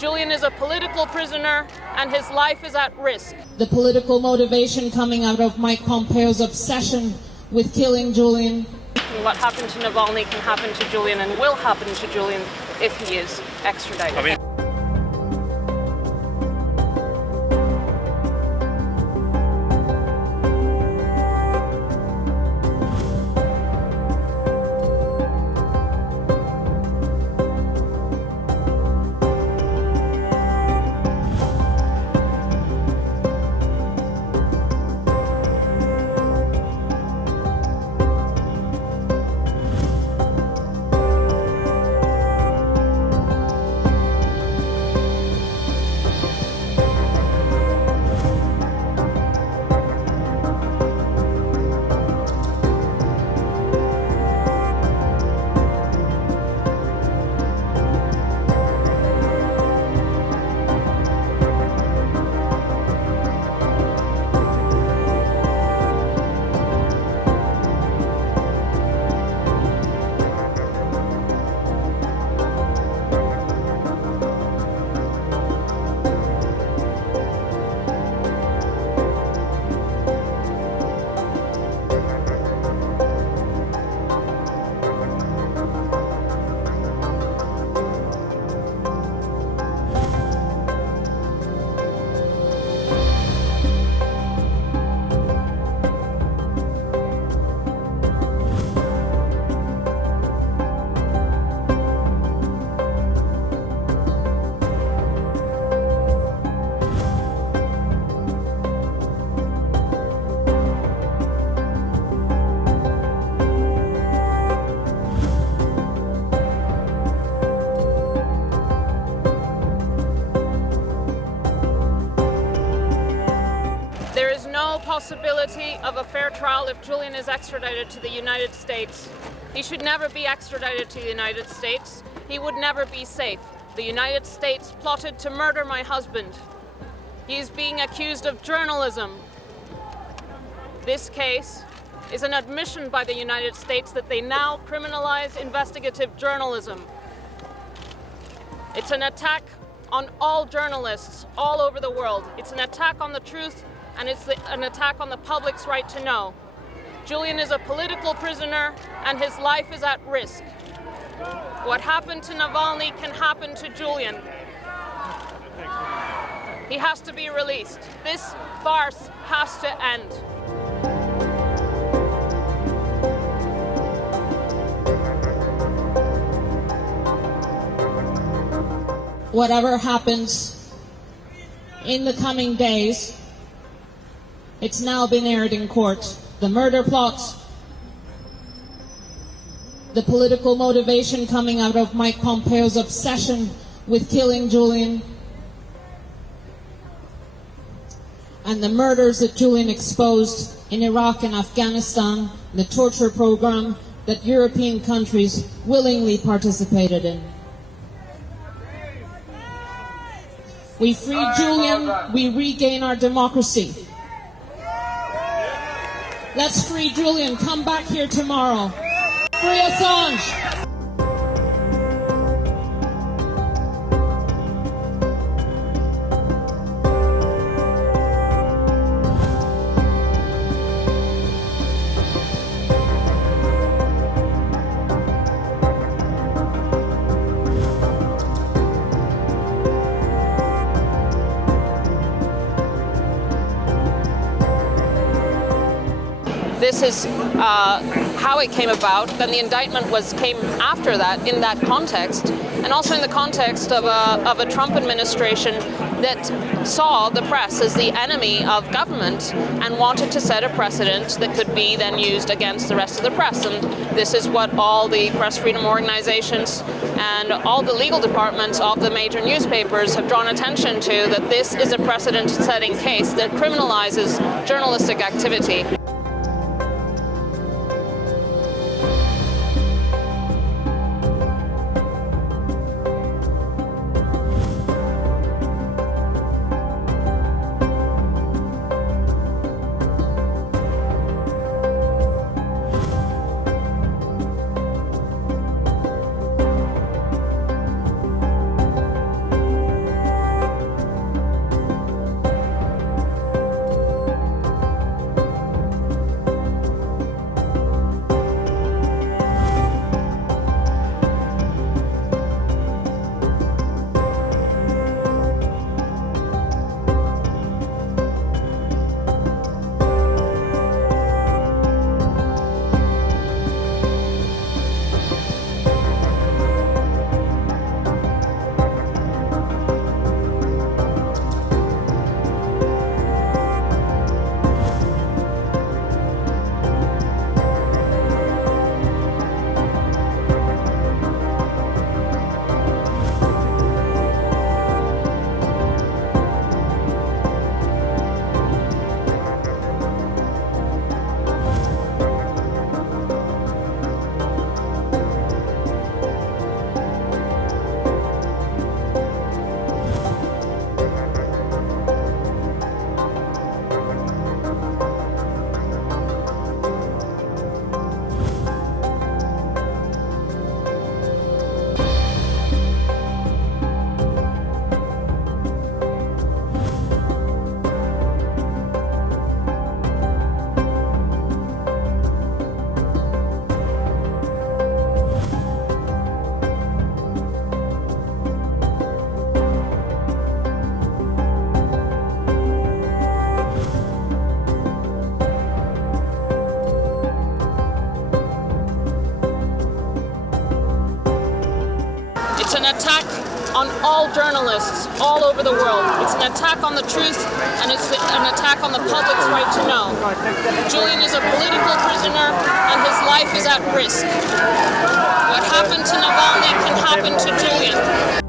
Julian is a political prisoner and his life is at risk. The political motivation coming out of Mike Pompeo's obsession with killing Julian. What happened to Navalny can happen to Julian and will happen to Julian if he is extradited. There is no possibility of a fair trial if Julian is extradited to the United States. He should never be extradited to the United States. He would never be safe. The United States plotted to murder my husband. He is being accused of journalism. This case is an admission by the United States that they now criminalize investigative journalism. It's an attack on all journalists all over the world. It's an attack on the truth, and it's an attack on the public's right to know. Julian is a political prisoner and his life is at risk. What happened to Navalny can happen to Julian. He has to be released. This farce has to end. Whatever happens in the coming days, it's now been aired in court. The murder plots, the political motivation coming out of Mike Pompeo's obsession with killing Julian, and the murders that Julian exposed in Iraq and Afghanistan, the torture program that European countries willingly participated in. We free Julian, we regain our democracy. Let's free Julian. Come back here tomorrow. Free Assange. This is how it came about. Then the indictment came after that in that context, and also in the context of a Trump administration that saw the press as the enemy of government and wanted to set a precedent that could be then used against the rest of the press. And this is what all the press freedom organizations and all the legal departments of the major newspapers have drawn attention to, that this is a precedent-setting case that criminalizes journalistic activity. all journalists all over the world. It's an attack on the truth, and it's an attack on the public's right to know. Julian is a political prisoner, and his life is at risk. What happened to Navalny can happen to Julian.